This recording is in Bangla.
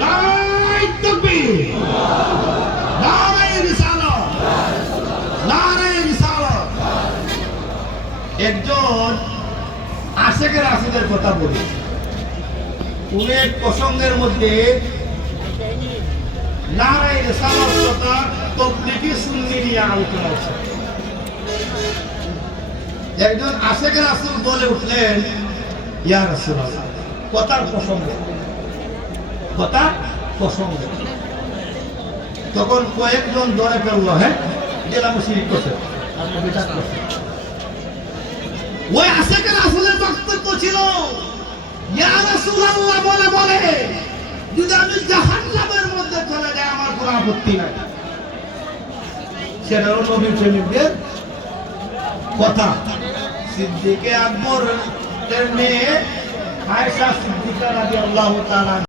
নারায়ে তাকবীর, নারায়ে রিসালাত, নারায়ে রিসালাত। একজন আশিকের রাসূলের কথা বলি, উনি এক প্রসঙ্গের মধ্যে নারায়ে রিসালাত তথা তাবলীগী সুন্নি নিয়ে আলোচনা করছেন। একজন আশিকের রাসূল বলে উঠলেন, ইয়া রাসূলুল্লাহ, কথার প্রসঙ্গে, কথা প্রসঙ্গে। তখন কয়েকজন ধরে ফেললো, হ্যাঁ যেটা মুশরিক করছে, বিদআত করছে। ওই আশিকের রাসূলের বক্তব্য ছিল, ইয়া রাসূলুল্লাহ বলে বলে যদি আমি জাহান্নামের মধ্যে চলে যাই আমার কোনো আপত্তি নাই। সেটা হলো নবীর প্রেমিকদের কথা। সিদ্দিকে আকবরের মেয়ে আয়েশা সিদ্দিকা রাদিয়াল্লাহু তাআলা